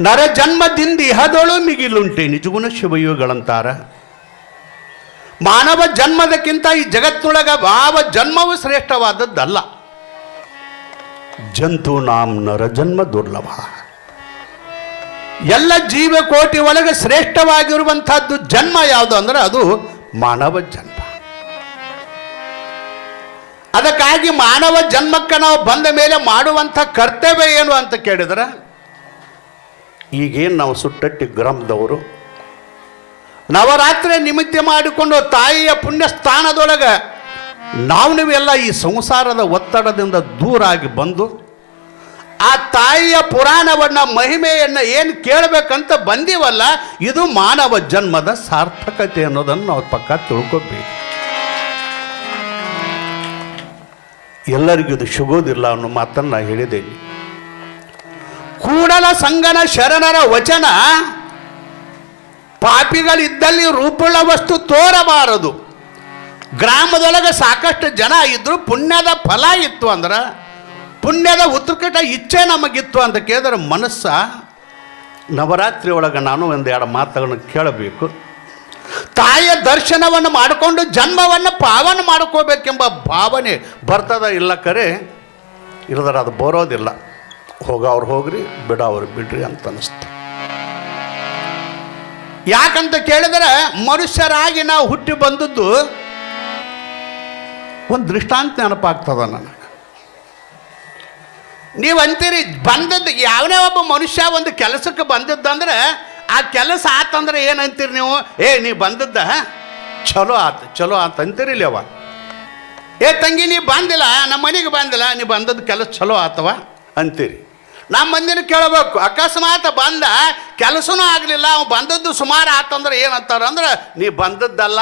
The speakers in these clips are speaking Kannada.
ನರ ಜನ್ಮದಿಂದ ಇಹದೊಳು ಮಿಗಿಲುಂಟೆ ನಿಜಗುಣ ಶಿವಯುಗಳಂತಾರ ಮಾನವ ಜನ್ಮದಕ್ಕಿಂತ ಈ ಜಗತ್ತೊಳಗ ಭಾವ ಜನ್ಮವು ಶ್ರೇಷ್ಠವಾದದ್ದಲ್ಲ. ಜಂತು ನಾಂ ನರ ಜನ್ಮ ದುರ್ಲಭ. ಎಲ್ಲ ಜೀವಕೋಟಿ ಒಳಗೆ ಶ್ರೇಷ್ಠವಾಗಿರುವಂತಹದ್ದು ಜನ್ಮ ಯಾವುದು ಅಂದ್ರೆ ಅದು ಮಾನವ ಜನ್ಮ. ಅದಕ್ಕಾಗಿ ಮಾನವ ಜನ್ಮಕ್ಕೆ ನಾವು ಬಂದ ಮೇಲೆ ಮಾಡುವಂಥ ಕರ್ತವ್ಯ ಏನು ಅಂತ ಕೇಳಿದ್ರೆ ಈಗೇನು ನಾವು ಸುಟ್ಟಟ್ಟಿ ಗ್ರಾಮದವರು? ನವರಾತ್ರಿ ನಿಮಿತ್ತ ಮಾಡಿಕೊಂಡು ತಾಯಿಯ ಪುಣ್ಯ ಸ್ಥಾನದೊಳಗೆ ನಾವು ನೀವೆಲ್ಲ ಈ ಸಂಸಾರದ ಒತ್ತಡದಿಂದ ದೂರಾಗಿ ಬಂದು ಆ ತಾಯಿಯ ಪುರಾಣವನ್ನು, ಮಹಿಮೆಯನ್ನು ಏನು ಕೇಳಬೇಕಂತ ಬಂದೀವಲ್ಲ, ಇದು ಮಾನವ ಜನ್ಮದ ಸಾರ್ಥಕತೆ ಅನ್ನೋದನ್ನು ನಾವು ಪಕ್ಕ ತಿಳ್ಕೊಬೇಕು. ಎಲ್ಲರಿಗೂ ಇದು ಸಿಗೋದಿಲ್ಲ ಅನ್ನೋ ಮಾತನ್ನು ಹೇಳಿದ್ದೇನೆ. ಸಂಗನ ಶರಣರ ವಚನ ಪಾಪಿಗಳಿದ್ದಲ್ಲಿ ರೂಪುಳ್ಳ ವಸ್ತು ತೋರಬಾರದು. ಗ್ರಾಮದೊಳಗೆ ಸಾಕಷ್ಟು ಜನ ಇದ್ರು, ಪುಣ್ಯದ ಫಲ ಇತ್ತು ಅಂದ್ರೆ, ಪುಣ್ಯದ ಉತ್ಕಟ ಇಚ್ಛೆ ನಮಗಿತ್ತು ಅಂತ ಕೇಳಿದ್ರೆ ಮನಸ್ಸ, ನವರಾತ್ರಿ ಒಳಗೆ ನಾನು ಒಂದೆರಡು ಮಾತುಗಳನ್ನು ಕೇಳಬೇಕು. ತಾಯಿಯ ದರ್ಶನವನ್ನು ಮಾಡಿಕೊಂಡು ಜನ್ಮವನ್ನು ಪಾವನ ಮಾಡ್ಕೋಬೇಕೆಂಬ ಭಾವನೆ ಬರ್ತದ ಇಲ್ಲ ಕರೆ, ಇಲ್ಲದ್ರೆ ಅದು ಬರೋದಿಲ್ಲ. ಹೋಗವ್ರು ಹೋಗ್ರಿ ಬಿಡೋರು ಬಿಡ್ರಿ ಅಂತ ಅನ್ನಿಸ್ತು ಯಾಕಂತ ಕೇಳಿದ್ರೆ ಮನುಷ್ಯರಾಗಿ ನಾವು ಹುಟ್ಟಿ ಬಂದದ್ದು ಒಂದು ದೃಷ್ಟಾಂತ ನೆನಪಾಗ್ತದ ನನಗೆ. ನೀವು ಅಂತೀರಿ, ಬಂದದ್ದು ಯಾವನೇ ಒಬ್ಬ ಮನುಷ್ಯ ಒಂದು ಕೆಲಸಕ್ಕೆ ಬಂದದ್ದಂದ್ರೆ ಆ ಕೆಲಸ ಆತಂದ್ರೆ ಏನಂತೀರಿ ನೀವು? ಏ, ನೀ ಬಂದದ್ದ? ಚಲೋ ಆತು ಚಲೋ ಆತು ಅಂತೀರಿಲ್ಲ ಅವ. ಏ, ತಂಗಿ, ನೀ ಬಂದಿಲ್ಲ, ನಮ್ಮ ಮನೆಗೆ ಬಂದಿಲ್ಲ, ನೀ ಬಂದದ್ದು ಕೆಲಸ ಚಲೋ ಆತವ ಅಂತೀರಿ. ನಮ್ಮ ಮಂದಿನ ಕೇಳಬೇಕು. ಅಕಸ್ಮಾತ್ ಬಂದ ಕೆಲಸನೂ ಆಗಲಿಲ್ಲ, ಅವ ಬಂದದ್ದು ಸುಮಾರು ಆತಂದ್ರೆ ಏನಂತಾರಂದ್ರೆ ನೀ ಬಂದದ್ದಲ್ಲ?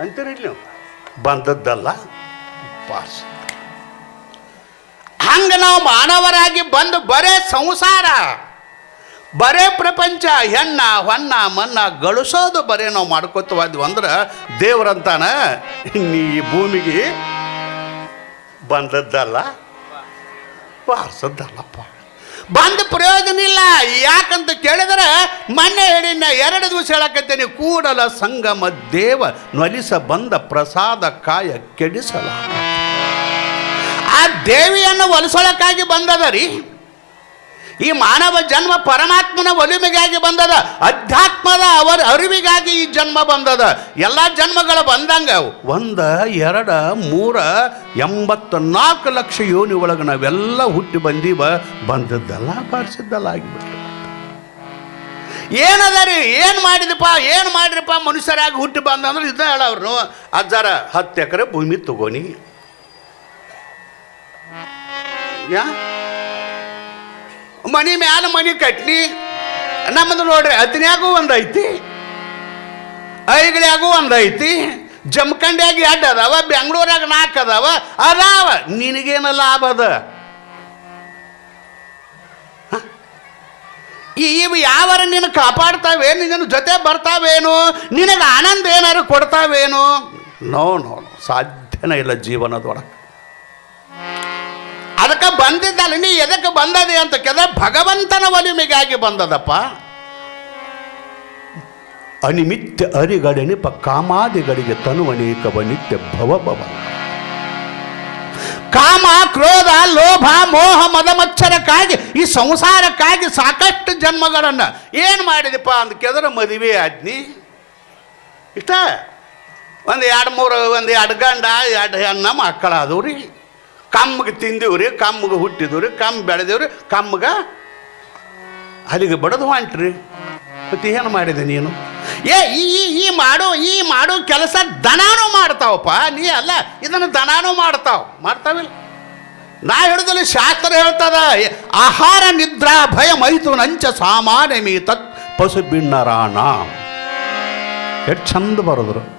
ಅಂತೀರಿ ನೀವು? ಬಂದದ್ದಲ್ಲ? ಪಾಸ್ ಹಂಗೆ ನಾವು ಮಾನವರಾಗಿ ಬಂದು ಬರೇ ಸಂಸಾರ, ಬರೇ ಪ್ರಪಂಚ, ಹೆಣ್ಣ ಹೊನ್ನ ಮನ್ನ ಗಳಿಸೋದು ಬರೇ ನಾವು ಮಾಡ್ಕೋತವಾದ್ವಿ ಅಂದ್ರೆ, ದೇವ್ರಂತಾನೆ, ನೀ ಭೂಮಿಗೆ ಬಂದದ್ದಲ್ಲ? ಬಾರ್ಸದ್ದಲ್ಲಪ್ಪ. ಬಂದ ಪ್ರಯೋಜನ ಇಲ್ಲ. ಯಾಕಂತ ಕೇಳಿದ್ರೆ ಮೊನ್ನೆ ಹೇಳಿನ ಎರಡು ದಿವಸ ಹೇಳಕತ್ತೇನೆ, ಕೂಡಲ ಸಂಗಮ ದೇವ ನಲಿಸ ಬಂದ ಪ್ರಸಾದ ಕಾಯ ಕೆಡಿಸಲ. ಆ ದೇವಿಯನ್ನು ಒಲಿಸೋಳಕ್ಕಾಗಿ ಬಂದದ ರೀ. ಈ ಮಾನವ ಜನ್ಮ ಪರಮಾತ್ಮನ ಒಲಿಮೆಗಾಗಿ ಬಂದದ, ಅಧ್ಯಾತ್ಮದ ಅವರ ಅರಿವಿಗಾಗಿ ಈ ಜನ್ಮ ಬಂದದ. ಎಲ್ಲ ಜನ್ಮಗಳು ಬಂದಂಗ ಒಂದ, ಎರಡ, ಮೂರ ಎಂಬತ್ತ ನಾಲ್ಕು ಲಕ್ಷ ಯೋನಿ ಒಳಗೆ ನಾವೆಲ್ಲ ಹುಟ್ಟಿ ಬಂದೀವ, ಬಂದದ್ದಲ್ಲ ಬಾರಿಸಿದ್ದಲ್ಲ ಆಗಿಬಿಟ್ಟು ಏನದ ರೀ ಏನು ಮಾಡಿದಪ್ಪ ಏನು ಮಾಡಿರಪ್ಪ ಮನುಷ್ಯರಾಗಿ ಹುಟ್ಟಿ ಬಂದ ಅಂದ್ರೆ ಇದನ್ನ ಹೇಳವ್ರು ಅಜ್ಜಾರ, ಹತ್ತು ಎಕರೆ ಭೂಮಿ ತಗೋನಿ ಯಾ? ಮನಿ ಮ್ಯಾಲ ಮನಿ ಕಟ್ನಿ ನಮ್ಮದು ನೋಡ್ರಿ ಹತ್ತನ್ಯಾಗೂ ಒಂದು ಐತಿ ಐಗಳ್ಯಾಗೂ ಒಂದು ಐತಿ ಜಮಖಂಡ್ಯಾಗ ಎರಡು ಅದಾವ ಬೆಂಗಳೂರಾಗ ನಾಲ್ಕು ಅದಾವ ಅದಾವ. ನಿನಗೇನ ಲಾಭ ಅದ? ಇವು ಯಾವಾರ ನಿನ್ನ ಕಾಪಾಡ್ತಾವೆ ನಿನ್ನ ಜೊತೆ ಬರ್ತಾವೇನು ನಿನಗೆ ಆನಂದ ಏನಾರು ಕೊಡ್ತಾವೇನು? ನೋ ನೋ, ಸಾಧ್ಯನೇ ಇಲ್ಲ ಜೀವನದೊಳಗೆ. ಅದಕ್ಕೆ ಬಂದಿದ್ದಲ್ಲ ನೀ ಎದಕ್ಕೆ ಬಂದದೆ ಅಂತ ಕೇಳಿದ್ರೆ ಭಗವಂತನ ಒಲಿಮೆಗಾಗಿ ಬಂದದಪ್ಪ. ಅನಿಮಿತ್ಯ ಪ ಕಾಮಾದಿಗಳಿಗೆ ತನುವನೇಕವ ನಿತ್ಯ ಭವ ಭವ. ಕಾಮ ಕ್ರೋಧ ಲೋಭ ಮೋಹ ಮದಮಚ್ಚರಕ್ಕಾಗಿ ಈ ಸಂಸಾರಕ್ಕಾಗಿ ಸಾಕಷ್ಟು ಜನ್ಮಗಳನ್ನ ಏನು ಮಾಡಿದಪ್ಪ ಅಂತ ಕೇಳಿದ್ರೆ ಮದುವೆ ಆಜ್ಞಿ. ಇಷ್ಟ? ಒಂದು ಎರಡು ಮೂರು ಒಂದು ಎರಡು ಗಂಡ ಎರಡು ಹೆಣ್ಣ ಮಕ್ಕಳಾದವು ರೀ ಕಮ್ಮಗೆ ತಿಂದೇವ್ರಿ, ಕಮ್ಮಗೆ ಹುಟ್ಟಿದವ್ರಿ ಕಮ್ಮ ಬೆಳೆದೇವ್ರಿ ಕಮ್ಮಗೆ ಅಲ್ಲಿಗೆ ಬಡದು ಹೊಂಟ್ರಿ. ಮತ್ತೆ ಏನು ಮಾಡಿದೆ ನೀನು? ಏ, ಈ, ಈ- ಮಾಡೋ, ಈ ಮಾಡು ಕೆಲಸ ದನಾನು ಮಾಡ್ತಾವಪ್ಪ. ನೀ ಅಲ್ಲ, ಇದನ್ನು ದನಾನು ಮಾಡ್ತಾವ. ಮಾಡ್ತಾವಿಲ್ಲ. ನಾ ಹೇಳಿದಲ್ಲಿ ಶಾಸ್ತ್ರ ಹೇಳ್ತದ ಆಹಾರ ನಿದ್ರಾ ಭಯ ಮೈತು ನಂಚ ಸಾಮಾನ್ಯ ಮೀ ತತ್ ಪಶು ಬಿಣ್ಣರಾಣ. ಎಷ್ಟು ಚಂದ ಬರೋದ್ರು.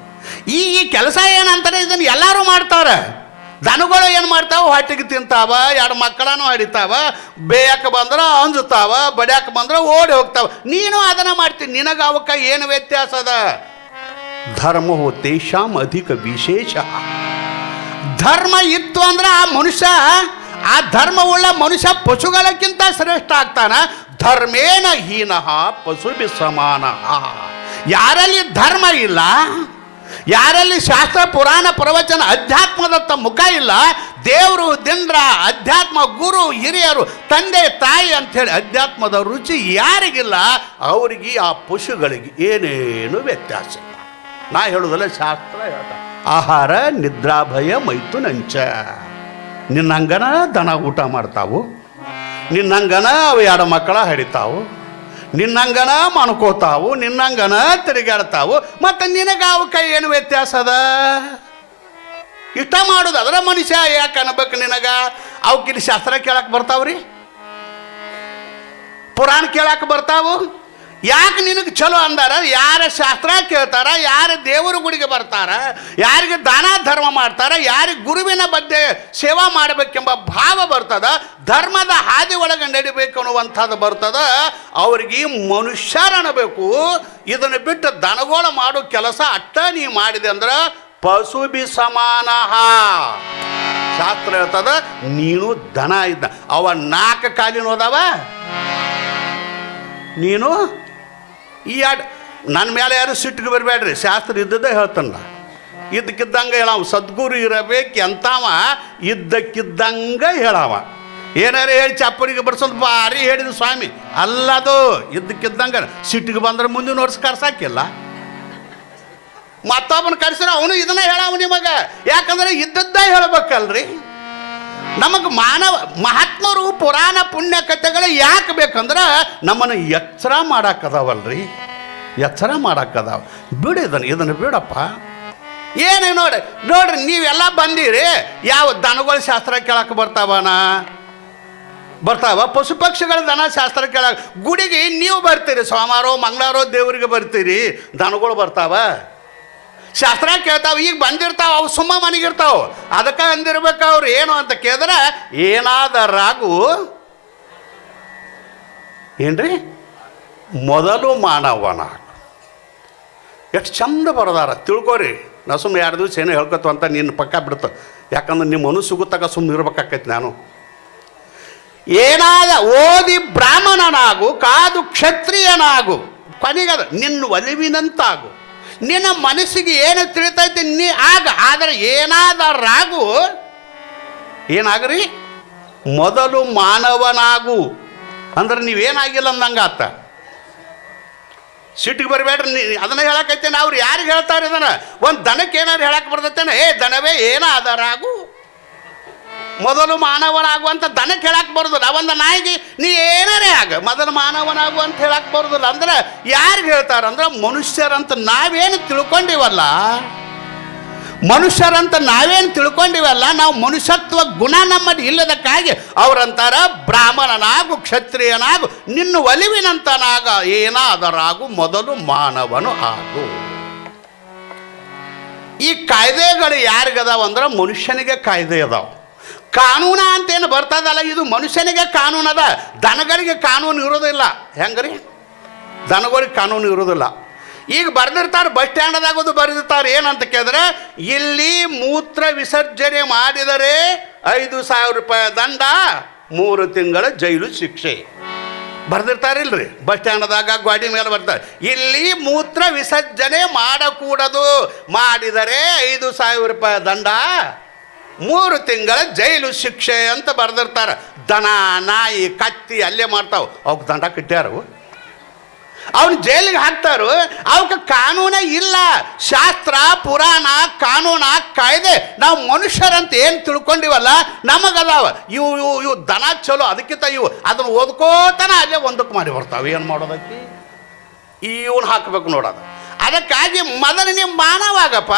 ಈ ಕೆಲಸ ಏನಂತಾರೆ ಇದನ್ನು ಎಲ್ಲರೂ ಮಾಡ್ತಾವ್ರೆ. ದನಗಳು ಏನು ಮಾಡ್ತಾವೆ? ಹೊಟ್ಟೆಗೆ ತಿಂತಾವ, ಎರಡು ಮಕ್ಕಳನ್ನು ಹೊಡಿತಾವ, ಬೇಯಕ್ಕೆ ಬಂದ್ರೆ ಅಂಜುತ್ತಾವ ಬಡಿಯಕ್ಕೆ ಬಂದ್ರೆ ಓಡಿ ಹೋಗ್ತಾವ. ನೀನು ಅದನ್ನು ಮಾಡ್ತೀನಿ ನಿನಗೆ ಅವಕ್ಕ ಏನು ವ್ಯತ್ಯಾಸ ಅದ? ಧರ್ಮವು ತೇಷಾಂ ಅಧಿಕ ವಿಶೇಷ. ಧರ್ಮ ಇತ್ತು ಅಂದ್ರೆ ಆ ಮನುಷ್ಯ, ಆ ಧರ್ಮವುಳ್ಳ ಮನುಷ್ಯ ಪಶುಗಳಕ್ಕಿಂತ ಶ್ರೇಷ್ಠ ಆಗ್ತಾನ. ಧರ್ಮೇನ ಹೀನಃ ಪಶು ಸಮಾನ ಯಾರಲ್ಲಿ ಧರ್ಮ ಇಲ್ಲ ಯಾರಲ್ಲಿ ಶಾಸ್ತ್ರ, ಪುರಾಣ, ಪ್ರವಚನ, ಅಧ್ಯಾತ್ಮದತ್ತ ಮುಖ ಇಲ್ಲ, ದೇವರು ದಿಂದ್ರ ಅಧ್ಯಾತ್ಮ, ಗುರು, ಹಿರಿಯರು, ತಂದೆ, ತಾಯಿ ಅಂಥೇಳಿ ಅಧ್ಯಾತ್ಮದ ರುಚಿ ಯಾರಿಗಿಲ್ಲ, ಅವರಿಗೆ ಆ ಪಶುಗಳಿಗೆ ಏನೇನು ವ್ಯತ್ಯಾಸ ನಾ ಹೇಳುದಲ್ಲ ಶಾಸ್ತ್ರ ಹೇಳ್ತ ಆಹಾರ ನಿದ್ರಾಭಯ ಮೈತು ನಂಚ ನಿನ್ನಂಗನ ದನ ಊಟ ಮಾಡ್ತಾವು. ನಿನ್ನಂಗನ ಅವು ಎರಡು ಮಕ್ಕಳ ಹಡಿತಾವು. ನಿನ್ನಂಗನ ಮಾಡ್ಕೋತಾವು ನಿನ್ನಂಗನ ತಿರುಗಾಡ್ತಾವು, ಮತ್ತು ನಿನಗೆ ಅವು ಕೈ ಏನು ವ್ಯತ್ಯಾಸ ಅದ? ಇಷ್ಟ ಮಾಡೋದು ಅದರ ಮನುಷ್ಯ ಯಾಕೆ ಅನ್ಬೇಕು ನಿನಗ? ಅವಕ್ಕಿಲ್ಲಿ ಶಾಸ್ತ್ರ ಕೇಳಕ್ಕೆ ಬರ್ತಾವ್ರಿ? ಪುರಾಣ ಕೇಳಕ್ಕೆ ಬರ್ತಾವು? ಯಾಕೆ ನಿನಗೆ ಚಲೋ ಅಂದಾರ? ಯಾರ ಶಾಸ್ತ್ರ ಕೇಳ್ತಾರ? ಯಾರ ದೇವರ ಗುಡಿಗೆ ಬರ್ತಾರ? ಯಾರಿಗೆ ದಾನ ಧರ್ಮ ಮಾಡ್ತಾರ? ಯಾರಿಗೆ ಗುರುವಿನ ಬಗ್ಗೆ ಸೇವಾ ಮಾಡಬೇಕೆಂಬ ಭಾವ ಬರ್ತದ? ಧರ್ಮದ ಹಾದಿ ಒಳಗೆ ನಡಿಬೇಕು ಅನ್ನುವಂಥದ್ದು ಬರ್ತದ? ಅವ್ರಿಗೆ ಮನುಷ್ಯರನ್ನಬೇಕು. ಇದನ್ನು ಬಿಟ್ಟು ದನಗೋಳ ಮಾಡೋ ಕೆಲಸ ಅಟ್ಟ ನೀ ಮಾಡಿದೆ ಅಂದ್ರೆ ಪಶು ಬಿ ಸಮಾನ. ಶಾಸ್ತ್ರ ಹೇಳ್ತದ, ನೀನು ದನ ಇದ್ದ. ಅವ ನಾಲ್ಕು ಕಾಲಿನ ಹೋದವ ನೀನು ಈ ಆಡ್ ನನ್ನ ಮೇಲೆ ಯಾರು ಸಿಟ್ಟಿಗೆ ಬರಬೇಡ್ರಿ ಶಾಸ್ತ್ರ ಇದ್ದದ್ದೇ ಹೇಳ್ತಾನ ಇದ್ದಕ್ಕಿದ್ದಂಗೆ ಹೇಳಾವ, ಸದ್ಗುರು ಇರಬೇಕು ಎಂತವ, ಇದ್ದಕ್ಕಿದ್ದಂಗೆ ಹೇಳಾವ. ಏನಾರು ಹೇಳಿ ಚಪ್ಪರಿಗೆ ಬರ್ಸೋದು ಭಾರಿ ಹೇಳಿದ ಸ್ವಾಮಿ. ಅಲ್ಲದು, ಇದ್ದಕ್ಕಿದ್ದಂಗೆ ಸಿಟ್ಟಿಗೆ ಬಂದ್ರೆ ಮುಂದಿನ ವರ್ಷ ಕರ್ಸಾಕಿಲ್ಲ. ಮತ್ತೊಬ್ಬನ ಕರ್ಸಿರ ಅವನು ಇದನ್ನ ಹೇಳಾವ ನಿಮಗೆ. ಯಾಕಂದ್ರೆ ಇದ್ದದ್ದೇ ಹೇಳ್ಬೇಕಲ್ರಿ. ನಮಗೆ ಮಾನವ, ಮಹಾತ್ಮರು ಪುರಾಣ ಪುಣ್ಯ ಕಥೆಗಳು ಯಾಕೆ ಬೇಕಂದ್ರೆ ನಮ್ಮನ್ನು ಎಚ್ಚರ ಮಾಡಕ್ಕದಾವಲ್ರಿ ಎಚ್ಚರ ಮಾಡಾಕದಾವ. ಬಿಡು ಇದನ್ನು ಇದನ್ನು ಬಿಡಪ್ಪ. ಏನೇ ನೋಡಿ ನೋಡ್ರಿ, ನೀವೆಲ್ಲ ಬಂದೀರಿ, ಯಾವ ದನಗಳ ಶಾಸ್ತ್ರ ಕೇಳಕ್ಕೆ ಬರ್ತಾವನ? ಬರ್ತಾವ? ಪಶು ಪಕ್ಷಿಗಳ ದನ ಶಾಸ್ತ್ರ ಕೇಳಕ್ಕೆ ಗುಡಿಗೆ ನೀವು ಬರ್ತೀರಿ ಸೋಮವಾರ ಮಂಗಳಾರೋ ದೇವರಿಗೆ ಬರ್ತೀರಿ, ದನಗಳು ಬರ್ತಾವ? ಶಾಸ್ತ್ರ ಕೇಳ್ತಾವ, ಈಗ ಬಂದಿರ್ತಾವ, ಅವು ಸುಮ್ಮ ಮನೆಗಿರ್ತಾವ. ಅದಕ್ಕೆ ಅಂದಿರ್ಬೇಕು ಅವ್ರು ಏನು ಅಂತ ಕೇಳಿದ್ರೆ, ಏನಾದರಾಗು, ಏನ್ರಿ? ಮೊದಲು ಮಾನವನ ಎಷ್ಟು ಚಂದ ಬರದಾರ, ತಿಳ್ಕೊರಿ. ನಾ ಸುಮ್ಮನೆ ಎರಡು ದಿವಸ ಏನೋ ಹೇಳ್ಕೊತು ಅಂತ ನಿನ್ನ ಪಕ್ಕ ಬಿಡ್ತು ಯಾಕಂದ್ರೆ ನಿಮ್ಮ ಮನು ಸಿಗುತ್ತಾಗ ಸುಮ್ಮನೆ ಇರ್ಬೇಕಾಕೈತಿ ನಾನು. ಏನಾದ ಓದಿ ಬ್ರಾಹ್ಮಣನಾಗು, ಕಾದು ಕ್ಷತ್ರಿಯನಾಗು, ಕೊನೆಗದ ನಿನ್ನ ಒಲಿವಿನಂತಾಗು. ನಿನ್ನ ಮನಸ್ಸಿಗೆ ಏನು ತಿಳಿತೈತಿ ನೀ ಆಗ, ಆದರೆ ಏನಾದರಾಗು ಏನಾಗ್ರಿ? ಮೊದಲು ಮಾನವನಾಗು. ಅಂದ್ರೆ ನೀವೇನಾಗಿಲ್ಲ ಅಂದಂಗ ಆತ ಸಿಟ್ಟಿಗೆ ಬರಬೇಡ್ರಿ, ನೀ ಅದನ್ನ ಹೇಳಕೈತೇನೆ ಅವ್ರು ಯಾರಿಗೆ ಹೇಳ್ತಾರೆ ಇದನ್ನ? ಒಂದು ದನಕ್ಕೆ ಏನಾರು ಹೇಳಕ್ಕೆ ಬರ್ತೈತೇನೆ? ಏ, ದನವೇ ಏನಾದರಾಗು ಮೊದಲು ಮಾನವನಾಗುವಂಥ ದನ ಹೇಳಕ್ಕೆ ಬರೋದಿಲ್ಲ. ಒಂದು ನಾಯಿಗೆ, ನೀ ಏನಾರೇ ಆಗ, ಮೊದಲು ಮಾನವನಾಗು ಅಂತ ಹೇಳಕ್ಕೆ ಬರೋದಿಲ್ಲ ಅಂದ್ರೆ ಯಾರಿಗೆ ಹೇಳ್ತಾರಂದ್ರೆ ಮನುಷ್ಯರಂತ ನಾವೇನು ತಿಳ್ಕೊಂಡಿವಲ್ಲ, ಮನುಷ್ಯರಂತ ನಾವೇನು ತಿಳ್ಕೊಂಡಿವಲ್ಲ, ನಾವು ಮನುಷ್ಯತ್ವ ಗುಣ ನಮ್ಮಲ್ಲಿ ಇಲ್ಲದಕ್ಕಾಗಿ ಅವರಂತಾರ ಬ್ರಾಹ್ಮಣನಾಗು, ಕ್ಷತ್ರಿಯನಾಗು, ನಿನ್ನ ಒಲಿವಿನಂತನಾಗ ಏನಾದರಾಗು, ಮೊದಲು ಮಾನವನು ಆಗು. ಈ ಕಾಯ್ದೆಗಳು ಯಾರಿಗದಾವ ಅಂದ್ರೆ ಮನುಷ್ಯನಿಗೆ ಕಾಯ್ದೆ ಅದಾವ. ಕಾನೂನ ಅಂತೇನು ಬರ್ತದಲ್ಲ, ಇದು ಮನುಷ್ಯನಿಗೆ ಕಾನೂನು ಅದ, ದನಗಳಿಗೆ ಕಾನೂನು ಇರೋದಿಲ್ಲ. ಹೆಂಗ್ರಿ? ದನಗಳಿಗೆ ಕಾನೂನು ಇರೋದಿಲ್ಲ. ಈಗ ಬರೆದಿರ್ತಾರೆ, ಬಸ್ ಸ್ಟ್ಯಾಂಡದಾಗೋದು ಬರೆದಿರ್ತಾರೆ, ಏನಂತ ಕೇಳಿದ್ರೆ, ಇಲ್ಲಿ ಮೂತ್ರ ವಿಸರ್ಜನೆ ಮಾಡಿದರೆ ಐದು ಸಾವಿರ ರೂಪಾಯಿ ದಂಡ, ಮೂರು ತಿಂಗಳ ಜೈಲು ಶಿಕ್ಷೆ. ಬರ್ದಿರ್ತಾರಿಲ್ರಿ? ಬಸ್ ಸ್ಟ್ಯಾಂಡದಾಗ ಗಾಡಿ ಮೇಲೆ ಬರ್ತಾರೆ. ಇಲ್ಲಿ ಮೂತ್ರ ವಿಸರ್ಜನೆ ಮಾಡಕೂಡದು. ಮಾಡಿದರೆ ಐದು ಸಾವಿರ ರೂಪಾಯಿ ದಂಡ ಮೂರು ತಿಂಗಳ ಜೈಲು ಶಿಕ್ಷೆ ಅಂತ ಬರೆದಿರ್ತಾರೆ. ದನ, ನಾಯಿ, ಕತ್ತಿ ಅಲ್ಲೇ ಮಾಡ್ತಾವೆ. ಅವಕ್ಕೆ ದಂಡ ಕಟ್ಟ್ಯಾರು. ಅವನು ಜೈಲಿಗೆ ಹಾಕ್ತಾರು. ಅವಕ್ಕೆ ಕಾನೂನೇ ಇಲ್ಲ. ಶಾಸ್ತ್ರ, ಪುರಾಣ, ಕಾನೂನ, ಕಾಯ್ದೆ. ನಾವು ಮನುಷ್ಯರಂತ ಏನು ತಿಳ್ಕೊಂಡಿವಲ್ಲ, ನಮಗದಾವ. ಇವು ಇವು ಇವು ದನ ಚಲೋ, ಅದಕ್ಕಿಂತ ಇವು. ಅದನ್ನು ಓದ್ಕೋತಾನ ಅಲ್ಲೇ ಒಂದಕ್ಕೆ ಮಾಡಿ ಬರ್ತಾವೆ. ಏನು ಮಾಡೋದಕ್ಕೆ? ಇವನು ಹಾಕಬೇಕು ನೋಡೋದು ಅದಕ್ಕಾಗಿ ಮೊದಲು ಮಾನವಾಗಪ್ಪ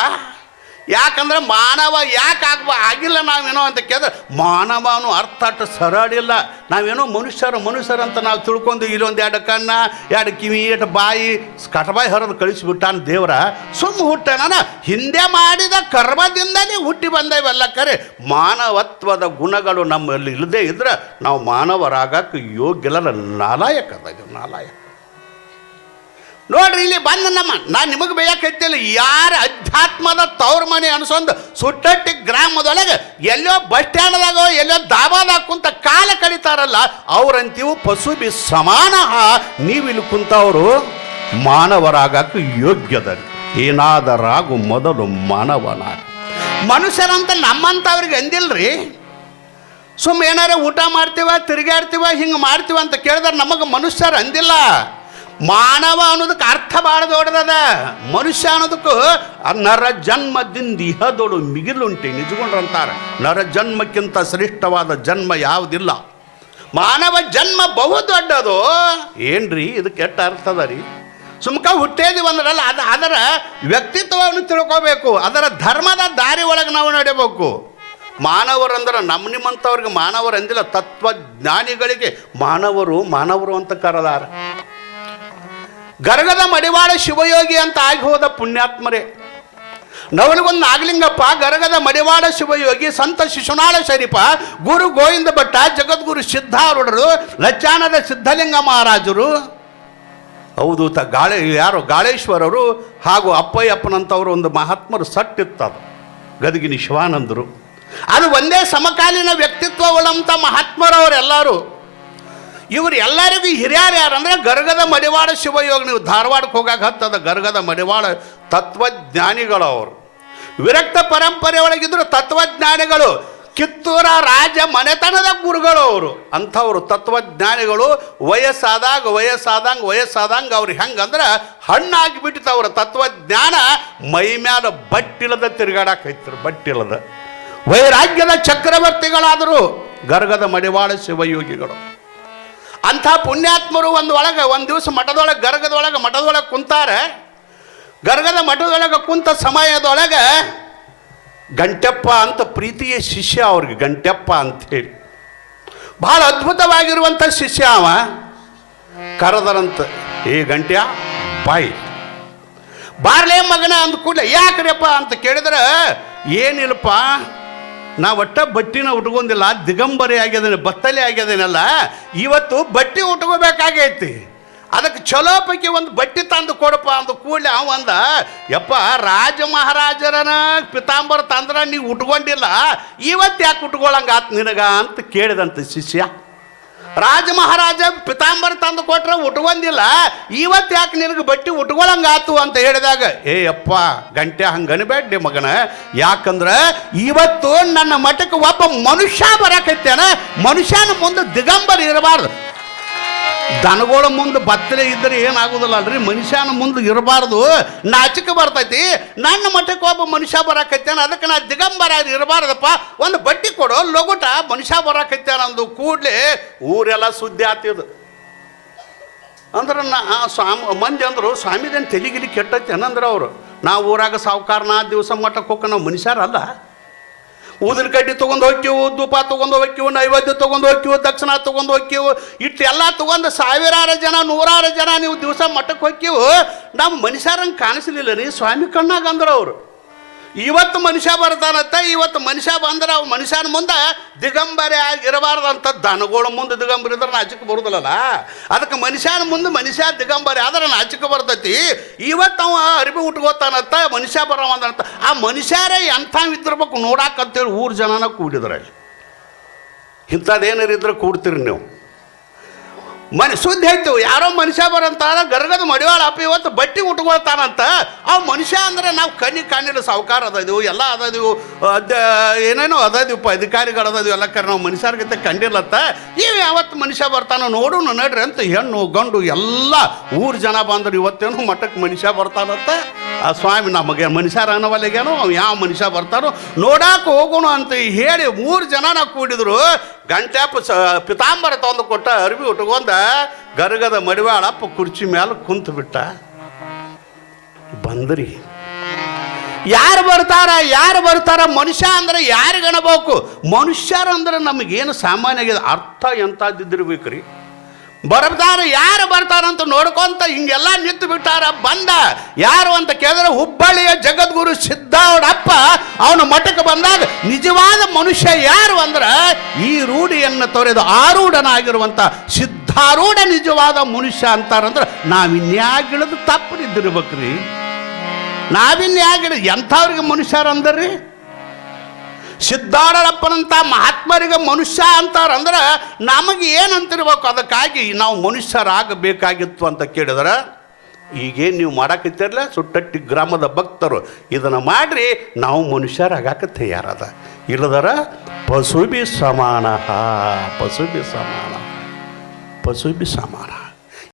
ಯಾಕಂದ್ರೆ ಮಾನವ ಯಾಕೆ ಆಗ್ಬ, ಆಗಿಲ್ಲ ನಾವೇನೋ ಅಂತ ಕೇಳಿದ್ರೆ, ಮಾನವನು ಅರ್ಥ ಅಷ್ಟು ಸರಾಡಿಲ್ಲ ನಾವೇನೋ ಮನುಷ್ಯರು ಮನುಷ್ಯರಂತ ನಾವು ತಿಳ್ಕೊಂಡು ಇಲ್ಲೊಂದು ಎರಡು ಕಣ್ಣ, ಎರಡು ಕಿವಿ, ಎರಡು ಬಾಯಿ, ಕಟಬಾಯಿ ಹೊರದು ಕಳಿಸಿಬಿಟ್ಟಾನ ದೇವರ. ಸುಮ್ಮ ಹುಟ್ಟನ ಹಿಂದೆ ಮಾಡಿದ ಕರ್ಮದಿಂದಲೇ ಹುಟ್ಟಿ ಬಂದವೆಲ್ಲ ಕರೆ. ಮಾನವತ್ವದ ಗುಣಗಳು ನಮ್ಮಲ್ಲಿ ಇಲ್ಲದೆ ಇದ್ರೆ ನಾವು ಮಾನವರಾಗಕ್ಕೆ ಯೋಗ್ಯಲ್ಲ ನಾಲಾಯಕ ಅದ ನಾಲಾಯಕ. ನೋಡ್ರಿ, ಇಲ್ಲಿ ಬಂದ ನಮ್ಮ ನಾ ನಿಮಗೆ ಬೇಯಕತ್ತಿಲ್ಲ ಯಾರ ಅಧ್ಯಾತ್ಮದ ತವ್ರ ಮನೆ ಅನ್ಸೊಂದು ಸುಟ್ಟಟ್ಟಿ ಗ್ರಾಮದೊಳಗೆ ಎಲ್ಲೋ ಬಸ್ ಸ್ಟ್ಯಾಂಡ್ದಾಗ, ಎಲ್ಲೋ ದಾಬಾದಾಗ ಕುಂತ ಕಾಲ ಕಳಿತಾರಲ್ಲ, ಅವ್ರಂತೀವು ಪಶು ಬಿ ಸಮಾನ ನೀವು ಇಲ್ಲಿ ಕುಂತವರು ಮಾನವರಾಗಕ್ಕೆ ಯೋಗ್ಯದ ಏನಾದರಾಗು ಮೊದಲು ಮಾನವನಾಗ. ಮನುಷ್ಯರಂತ ನಮ್ಮಂಥವ್ರಿಗೆ ಅಂದಿಲ್ರಿ, ಸುಮ್ಮ ಏನಾರ ಊಟ ಮಾಡ್ತೀವ ತಿರುಗಾಡ್ತೀವ ಹಿಂಗೆ ಮಾಡ್ತೀವ ಅಂತ ಕೇಳಿದ್ರೆ ನಮಗೆ ಮನುಷ್ಯರು ಅಂದಿಲ್ಲ. ಮಾನವ ಅನ್ನೋದಕ್ಕೆ ಅರ್ಥ ಭಾಳ ದೊಡ್ಡದದ ಮನುಷ್ಯ ಅನ್ನೋದಕ್ಕೂ ನರ ಜನ್ಮದಿಂದ ಇಹದೊಳು ಮಿಗಿಲುಂಟಿ, ನಿಜಗೊಂಡ್ರಂತಾರೆ. ನರ ಜನ್ಮಕ್ಕಿಂತ ಶ್ರೇಷ್ಠವಾದ ಜನ್ಮ ಯಾವುದಿಲ್ಲ. ಮಾನವ ಜನ್ಮ ಬಹು ದೊಡ್ಡದು. ಏನ್ರಿ ಇದು ಕೆಟ್ಟ ಅರ್ಥದ ರೀ? ಸುಮ್ಕ ಹುಟ್ಟೇದಿವಿ ಅಂದ್ರಲ್ಲ ಅದು ಅದರ ವ್ಯಕ್ತಿತ್ವವನ್ನು ತಿಳ್ಕೋಬೇಕು, ಅದರ ಧರ್ಮದ ದಾರಿ ಒಳಗೆ ನಾವು ನಡೆಯಬೇಕು ಮಾನವರಂದ್ರೆ ನಮ್ಮ ನಿಮ್ಮಂಥವ್ರಿಗೆ ಮಾನವರಂದಿಲ್ಲ, ತತ್ವಜ್ಞಾನಿಗಳಿಗೆ ಮಾನವರು ಮಾನವರು ಅಂತ ಕರೆದಾರ. ಗರಗದ ಮಡಿವಾಳ ಶಿವಯೋಗಿ ಅಂತ ಆಗಿ ಹೋದ ಪುಣ್ಯಾತ್ಮರೇ. ನವನಿಗೊಂದು ನಾಗಲಿಂಗಪ್ಪ, ಗರಗದ ಮಡಿವಾಳ ಶಿವಯೋಗಿ, ಸಂತ ಶಿಶುನಾಳ ಶರೀಫ ಗುರು ಗೋವಿಂದ ಭಟ್ಟ, ಜಗದ್ಗುರು ಸಿದ್ಧಾರೂಢರು, ಲಚ್ಚಾನದ ಸಿದ್ಧಲಿಂಗ ಮಹಾರಾಜರು. ಹೌದು, ತ ಗಾಳೆ, ಯಾರು ಗಾಳೇಶ್ವರರು ಹಾಗೂ ಅಪ್ಪಯ್ಯಪ್ಪನಂಥವರು ಒಂದು ಮಹಾತ್ಮರು ಸಟ್ಟಿತ್ತದು, ಗದಗಿನಿ ಶಿವಾನಂದರು. ಅದು ಒಂದೇ ಸಮಕಾಲೀನ ವ್ಯಕ್ತಿತ್ವವುಳ್ಳಂಥ ಮಹಾತ್ಮರವರೆಲ್ಲರೂ. ಇವರು ಎಲ್ಲರಿಗೂ ಹಿರಿಯರು ಯಾರು ಅಂದರೆ ಗರ್ಗದ ಮಡಿವಾಳ ಶಿವಯೋಗ, ನೀವು ಧಾರವಾಡಕ್ಕೆ ಹೋಗಾಕ ಹತ್ತದ ಗರ್ಗದ ಮಡಿವಾಳ ತತ್ವಜ್ಞಾನಿಗಳು ಅವರು. ವಿರಕ್ತ ಪರಂಪರೆ ಒಳಗಿದ್ರು ತತ್ವಜ್ಞಾನಿಗಳು. ಕಿತ್ತೂರ ರಾಜ ಮನೆತನದ ಗುರುಗಳು ಅವರು. ಅಂಥವ್ರು ತತ್ವಜ್ಞಾನಿಗಳು. ವಯಸ್ಸಾದಾಗ ವಯಸ್ಸಾದಂಗೆ ವಯಸ್ಸಾದಂಗೆ ಅವ್ರು ಹೆಂಗಂದ್ರೆ ಹಣ್ಣಾಗಿಬಿಟ್ಟಿತ್ತು ಅವರ ತತ್ವಜ್ಞಾನ ಮೈ ಮ್ಯಾಲ ಬಟ್ಟಿಲ್ಲದ ತಿರುಗಾಡಕೈತ್ರು ಬಟ್ಟಿಲದ. ವೈರಾಗ್ಯದ ಚಕ್ರವರ್ತಿಗಳಾದರು ಗರ್ಗದ ಮಡಿವಾಳ ಶಿವಯೋಗಿಗಳು. ಅಂಥ ಪುಣ್ಯಾತ್ಮರು ಒಂದು ಒಳಗೆ, ಒಂದು ದಿವಸ ಮಠದೊಳಗೆ, ಗರ್ಗದೊಳಗೆ ಮಠದೊಳಗೆ ಕುಂತಾರೆ. ಗರ್ಗದ ಮಠದೊಳಗೆ ಕುಂತ ಸಮಯದೊಳಗೆ ಗಂಟೆಪ್ಪ ಅಂತ ಪ್ರೀತಿಯ ಶಿಷ್ಯ ಅವ್ರಿಗೆ, ಗಂಟೆಪ್ಪ ಅಂಥೇಳಿ ಭಾಳ ಅದ್ಭುತವಾಗಿರುವಂಥ ಶಿಷ್ಯ ಅವ. ಕರೆದರಂತ, ಏ ಗಂಟ್ಯ, ಬಾಯಿ. ಬಾರ್ಲೇ ಮಗನ ಅಂದ ಕೂಡಲೇ, ಯಾಕ್ರಿಯಪ್ಪ? ಅಂತ ಕೇಳಿದ್ರೆ, ಏನಿಲ್ಲಪ್ಪ ನಾ ಒಟ್ಟ ಬಟ್ಟಿನ ಉಟ್ಕೊಂಡಿಲ್ಲ, ದಿಗಂಬರಿ ಆಗ್ಯದೇನೆ, ಬತ್ತಲೆ ಆಗ್ಯದೇನಲ್ಲ, ಇವತ್ತು ಬಟ್ಟೆ ಉಟ್ಕೋಬೇಕಾಗೈತಿ. ಅದಕ್ಕೆ ಚಲೋ ಪೈಕಿ ಒಂದು ಬಟ್ಟೆ ತಂದು ಕೊಡಪ್ಪ ಅಂದ ಕೂಡಲೇ ಅವ ಅಂದ, ಯಪ್ಪ ರಾಜ ಮಹಾರಾಜರನ ಪಿತಾಂಬರ ತಂದ್ರ ನೀವು ಉಟ್ಕೊಂಡಿಲ್ಲ, ಇವತ್ತು ಯಾಕೆ ಉಟ್ಕೊಳ್ಳಂಗ ನಿನಗ ಅಂತ ಕೇಳಿದಂತ ಶಿಷ್ಯ. ರಾಜ ಮಹಾರಾಜ ಪಿತಾಂಬರ ತಂದು ಕೊಟ್ರೆ ಉಟ್ಕೊಂಡಿಲ್ಲ ಇವತ್ತು ಯಾಕೆ ನಿನಗೆ ಬಟ್ಟೆ ಉಟ್ಕೊಳಂಗಾತು ಅಂತ ಹೇಳಿದಾಗ, ಏ ಅಪ್ಪ ಗಂಟೆ ಹಂಗೆ ಅನ್ಬೇಡ್ರಿ ಮಗನ. ಯಾಕಂದ್ರೆ ಇವತ್ತು ನನ್ನ ಮಠಕ್ಕೆ ಒಬ್ಬ ಮನುಷ್ಯ ಬರಕೈತೇನ ಮನುಷ್ಯನ ಮುಂದೆ ದಿಗಂಬರ ಇರಬಾರ್ದು. ದನಗಳ ಮುಂದೆ ಬತ್ತಲೆ ಇದ್ದರೆ ಏನಾಗೋದಿಲ್ಲ ಅಲ್ರಿ? ಮನುಷ್ಯನ ಮುಂದೆ ಇರಬಾರ್ದು. ನಾಚಿಕೆ ಬರ್ತೈತಿ. ನನ್ನ ಮಠಕ್ಕೆ ಒಬ್ಬ ಮನುಷ್ಯ ಬರಾಕೈತೇನೆ? ಅದಕ್ಕೆ ನಾ ದಿಗಂಬರ ಇರಬಾರ್ದಪ್ಪ. ಒಂದು ಬಟ್ಟಿ ಕೊಡು, ಲಗುಟ, ಮನುಷ್ಯ ಬರಾಕೈತೇನೆ ಅಂದು ಕೂಡಲೇ ಊರೆಲ್ಲ ಸುದ್ದಿ ಆತಿದು ಅಂದ್ರೆ ನಾ ಸ್ವಾಮಿ, ಮಂದಿ ಅಂದರು ಸ್ವಾಮಿದೇನು ತೆಲಿಗಿಲಿ ಕೆಟ್ಟೈತೆ. ಏನಂದ್ರೆ ಅವರು ನಾವು ಊರಾಗ ಸಾವುಕಾರನ ದಿವಸ ಮಠಕ್ಕೆ ಹೋಗ ನಾವು ಮನುಷ್ಯರಲ್ಲ. ಊದಿನ ಕಡ್ಡಿ ತೊಗೊಂಡು ಹೋಗ್ತೀವು, ಧೂಪ ತೊಗೊಂಡು ಹೋಗ್ತೀವಿ, ನೈವೇದ್ಯ ತೊಗೊಂಡು ಹೋಗ್ತೀವಿ, ದಕ್ಷಿಣ ತೊಗೊಂಡು ಹೋಗ್ತೀವಿ, ಇಷ್ಟೆಲ್ಲ ತೊಗೊಂಡು ಸಾವಿರಾರು ಜನ, ನೂರಾರು ಜನ ನೀವು ದಿವಸ ಮಠಕ್ಕೆ ಹೋಗ್ತೀವಿ ನಮ್ಮ ಮನುಷ್ಯರಂಗೆ ಕಾಣಿಸಲಿಲ್ಲ ರೀ. ಸ್ವಾಮಿ ಕಣ್ಣಾಗ ಅಂದ್ರೆ ಅವರು. ಇವತ್ತು ಮನುಷ್ಯ ಬರ್ತಾನತ್ತ ಇವತ್ತು ಮನುಷ್ಯ ಬಂದ್ರೆ ಅವು ಮನುಷ್ಯನ ಮುಂದೆ ದಿಗಂಬರಿ ಆಗಿರಬಾರ್ದಂತ ದನಗಳ ಮುಂದೆ ದಿಗಂಬರಿ ಇದ್ರೆ ನಾಚಿಕೆ ಬರುದಿಲ್ಲಲ್ಲ. ಅದಕ್ಕೆ ಮನುಷ್ಯನ ಮುಂದೆ ಮನುಷ್ಯ ದಿಗಂಬರಿ ಆದ್ರೆ ನಾಚಿಕೆ ಬರ್ತೈತಿ. ಇವತ್ತು ಅವ ಅರಿವಿ ಉಟ್ಕೋತಾನತ್ತ ಮನುಷ್ಯ ಬರೋವಂತ ಆ ಮನುಷ್ಯರೇ ಎಂಥ ಇದ್ದಿರ್ಬೇಕು ನೋಡಾಕಂತೇಳಿ ಊರು ಜನನ ಕೂಡಿದ್ರೆ ಇಂಥದ್ದೇನಾರಿದ್ರೆ ಕೂಡ್ತೀರಿ ನೀವು. ಮನೆ ಸುದ್ದಿ ಆಯ್ತು. ಯಾರೋ ಮನುಷ್ಯ ಬರಂತಾರ, ಗರಗದ ಮಡಿವಾಳ ಅಪ್ಪ ಇವತ್ತು ಬಟ್ಟೆ ಉಟ್ಕೊಳ್ತಾನಂತ. ಆ ಮನುಷ್ಯ ಅಂದ್ರೆ ನಾವು ಕಣ್ಣಿ ಕಾಣಿಲ್ಲ ಸಾವುಕಾರ ಅದೀವು ಎಲ್ಲ ಅದೀವು ಅದ ಏನೇನೋ ಅದೀವಪ್ಪ ಅಧಿಕಾರಿಗಳು ಅದೀವು ಎಲ್ಲ ಕರೆ ನಾವು ಮನುಷ್ಯರ್ಗಿಂತ ಕಂಡಿರ್ಲತ್ತ. ಇವು ಯಾವತ್ತು ಮನುಷ್ಯ ಬರ್ತಾನೋ ನೋಡು ನೋಡ್ರಿ ಅಂತ ಹೆಣ್ಣು, ಗಂಡು, ಎಲ್ಲ ಊರು ಜನ ಬಂದರು ಇವತ್ತೇನು ಮಠಕ್ಕೆ ಮನುಷ್ಯ ಬರ್ತಾನಂತ. ಆ ಸ್ವಾಮಿ ನಮಗೆ ಮನುಷ್ಯರ ಅನ್ನವಲ್ಲಿಗೇನೋ ಯಾವ ಮನುಷ್ಯ ಬರ್ತಾರೋ ನೋಡಾಕ ಹೋಗೋಣ ಅಂತ ಹೇಳಿ ಮೂರು ಜನ ನಾವು ಕೂಡಿದ್ರು. ಗಂಟ್ಯಾಪ ಸ, ಪಿತಾಂಬರ ತಂದು ಕೊಟ್ಟ ಅರ್ಬಿ ಉಟ್ಕೊಂಡ ಗರ್ಗದ ಮಡಿವಾಳಪ್ಪ ಕುರ್ಚಿ ಮೇಲೆ ಕುಂತು ಬಿಟ್ಟ. ಬಂದ್ರಿ. ಯಾರು ಬರ್ತಾರ ಯಾರು ಬರ್ತಾರ, ಮನುಷ್ಯ ಅಂದ್ರೆ ಯಾರು ಗಣಬೇಕು ಮನುಷ್ಯರು ಅಂದ್ರೆ ನಮಗೇನು ಸಾಮಾನ್ಯ ಆಗಿದೆ ಅರ್ಥ ಎಂಥದ್ದಿದ್ದಿರ್ಬೇಕು ಬರ್ತಾರ ಯಾರು ಬರ್ತಾರಂತ ನೋಡ್ಕೊಂತ ಹಿಂಗೆಲ್ಲ ನಿಂತು ಬಿಟ್ಟಾರ, ಬಂದ. ಯಾರು ಅಂತ ಕೇಳಿದ್ರೆ ಹುಬ್ಬಳ್ಳಿಯ ಜಗದ್ಗುರು ಸಿದ್ಧಾವಡಪ್ಪ ಅವನ ಮಠಕ್ಕೆ ಬಂದಾಗ ನಿಜವಾದ ಮನುಷ್ಯ ಯಾರು ಅಂದ್ರೆ ಈ ರೂಢಿಯನ್ನು ತೊರೆದು ಆರೂಢನಾಗಿರುವಂಥ ಸಿದ್ಧಾರೂಢ ನಿಜವಾದ ಮನುಷ್ಯ ಅಂತಾರಂದ್ರೆ ನಾವಿನ್ಯಾಗಿಳಿದು ತಪ್ಪನಿದ್ದಿರ್ಬೇಕ್ರಿ. ನಾವಿನ್ಯಾಗಿಳಿದು ಎಂಥವ್ರಿಗೆ ಮನುಷ್ಯರಂದ್ರಿ? ಸಿದ್ಧಾರಪ್ಪನಂಥ ಮಹಾತ್ಮರಿಗೆ ಮನುಷ್ಯ ಅಂತಾರಂದ್ರೆ ನಮಗೆ ಏನಂತಿರ್ಬೇಕು ಅದಕ್ಕಾಗಿ ನಾವು ಮನುಷ್ಯರಾಗಬೇಕಾಗಿತ್ತು ಅಂತ ಕೇಳಿದ್ರೆ, ಈಗೇನು ನೀವು ಮಾಡಕತ್ತಿರಲ್ಲ ಸುಟ್ಟಟ್ಟಿ ಗ್ರಾಮದ ಭಕ್ತರು, ಇದನ್ನು ಮಾಡಿರಿ, ನಾವು ಮನುಷ್ಯರಾಗಕ್ಕೆ ತಯಾರದ. ಇಲ್ಲದರ ಪಶುಬಿ ಸಮಾನ ಪಶುಬಿ ಸಮಾನ. ಪಶುಬಿ ಸಮಾನ